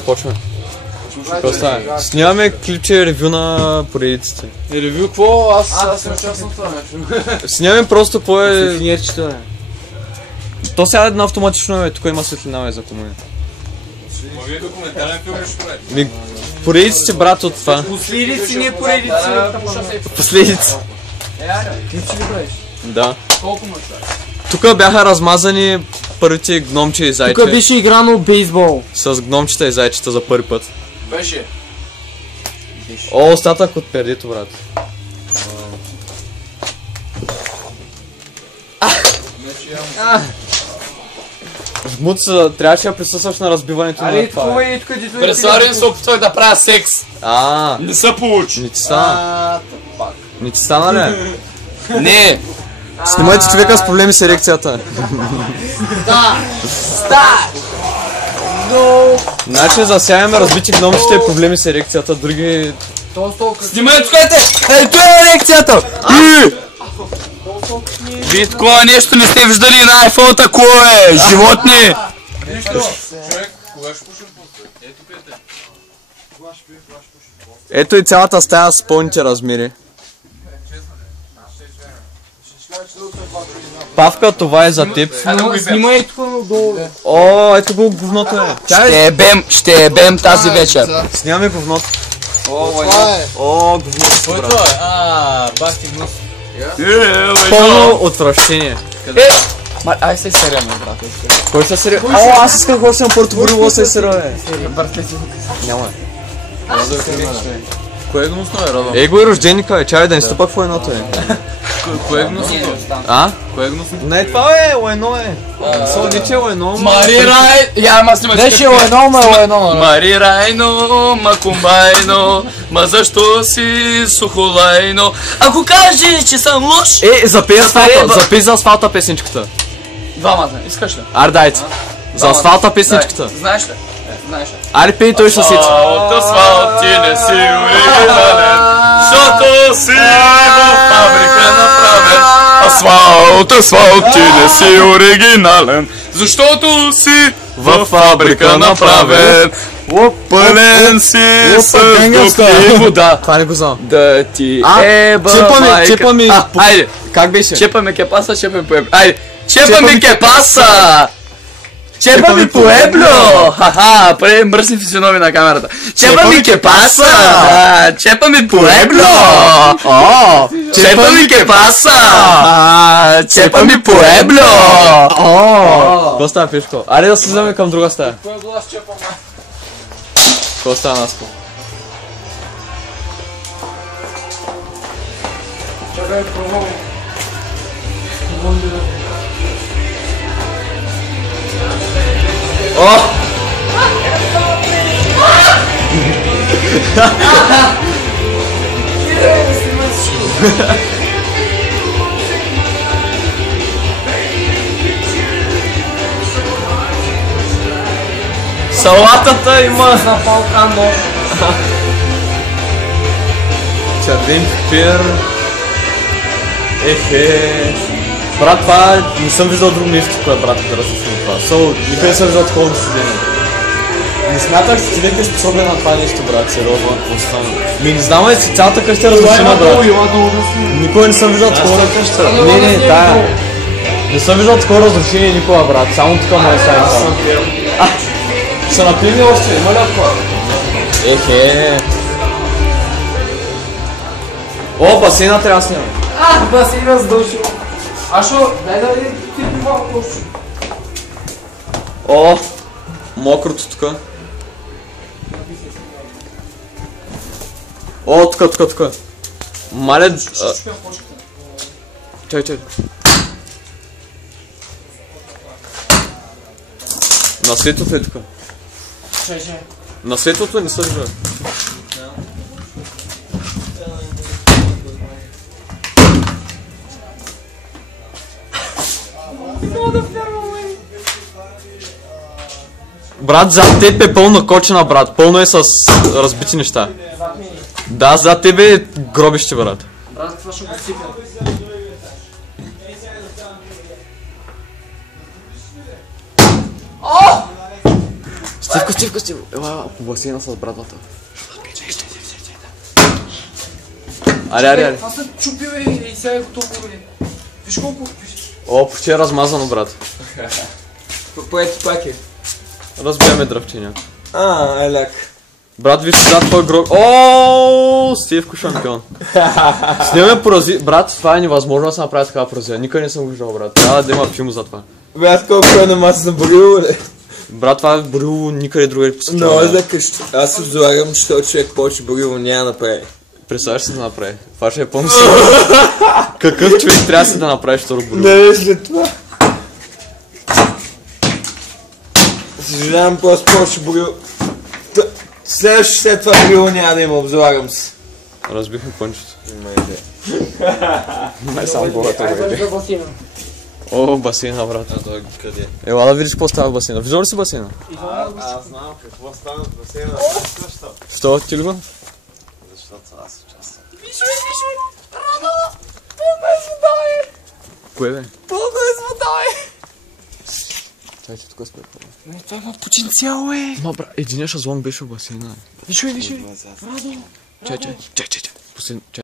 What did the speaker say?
Почваме. Снимаме клипче ревю на поредиците. Ревю какво? Аз не участвам в това нещо. Снимаме просто по светлинерчето. То сега на автоматично тук има светлина за комуни. Вие документален филм ще прави. Поредиците, брат, от това. Последици, не поредици. Последици. Клипче ли правиш? Да. Колко мъча? Тук бяха размазани първите гномче и зайче. Тук беше играно бейсбол. С гномчета и зайчета за първи път. Беше. О, остатък от пердито, брат. Жмут, трябваше да присъстваш на разбиването на това. Пресарен се опитвах да правя секс. Не се получи. Не ти стана. Не ти стана ли? Не. Снимайте човека с проблеми с ерекцията. Значи засягаме разбити гномчета и проблеми с ерекцията, други... Снимайте, скайте! Ето е ерекцията! Вие такова нещо не сте виждали на iPhone, такова е! Животни! Човек, кога ще пушим после? Ето пиете. Ето и цялата стая с пълните размери. Павка, това е за теб. Снимай тук долу. О, ето го говното е. Ще ебем тази вечер. Снимаме говното. Това е. О, говното, брат. Бахти гнус. Пълно отвращение. Ай се сериаме, брат. Кой се серия? О, аз исках да съм портогориво се серия. Няма. Кое е гнусно е, Радо? Его и рожденика е, чай да не стъпа в едното е. Кое е гнусно? Кое е гнусно? Не, това е, уено е. Солниче уено. Мари Рай... Я снимай. Беше уено, Мари Райно, макумбайно, ма защо си сухолайно? Ако кажеш, че съм лош... Запей за асфалта песничката. Двамата, искаш ли? Дайте. За асфалта песничката. Знаеш ли? Знаеш ли? Аре, пей той ще сити. От асфалт ти не си оригинален, защото си в фабрика направен. Асфалт ти не си оригинален, защото си в фабрика направен. Пълен си с дупки и вода. Това не го знам. Да ти еба майка. Чепа ми. Айде. Как беше? Чепаме ке паса, чепаме поебло. Айде. Чепаме ке паса! Чепами пуебло! Ха-ха, прави мръсни физиономи на камерата. Чепами ке паса! Чепами пуебло! Чепами ке паса! Чепами пуебло! Какво става, Пешко? Аре да се вземе към друга стая. Пуебло аз чепам. Какво става, Наско? Чакай, пробвам. О! Салатата има Запалка нож. червен пипер. Ехе. Брат, това не съм виждал друго нещо, което брат да разсъсне това. Никъде не съм виждал такова седене. Не смятах, че човек е способен на това нещо, брат, сериозно, какво стана. Не знам ли си цялата къща е разрушена, брат. Никога не съм виждал такова къща. Не, тая. Не съм виждал такова разрушение никога, брат, само тук ме е сайта. Са напилни още, има ли това? Ехе. О, басейна трябва да снимам. Басейна задължил. Ашо, дай да ви ти малко още. О, мокрото тук. О, тук. Мале... Чай. На светлото е тук. Чай. На светлото не се вижда. Брат, зад теб е пълно кочена, брат. Пълно е с разбити неща. Да, зад теб е гробище, брат. Брат, какво ще го сипя? Стивко, ела по басейна с братвата. Аре. Това съм чупил и сега е готово, бе. Виж колко... О, почти е размазано, брат. Поети пак е. Разбиваме дръвче. Еляк. Брат, виж сега твой гроб. О, Стивко шампион. Снимаме поразия. Брат, това е невъзможно да се направи такава поразия. Никъде не съм го виждал, брат. Трябва да има филм за това. Брат, колко е на маса съм борил, бе. Брат, това е борило никъде другаде по света. Но е за къщи. Аз се залагам, че този човек повече борило няма да направи. Представяш се да направи. Това ще е пълно сигурно. Какъв човек трябва се да направиш второ борило? Не, след това. Съжалявам, просто повече борил. Следващото след това борило няма да има, обзалагам се. Разбихме пънчето. Има идея. Май само гората го иде. За басейна. О, басейна, брат. Той къде? Ела да видиш какво става в басейна. Виждал ли си басейна? Аз знам какво става в басейна. Защо? Що ти ли го? Защото аз участвам. Вижуй! Рано! Пълно е с вода, е! Кое бе? Пълно е с вода, е! Чай, че тук спрях. Това има потенциал, е! Ма, брат, единия шазлонг беше в басейна. Вижуй! Чай. Басейн, чай.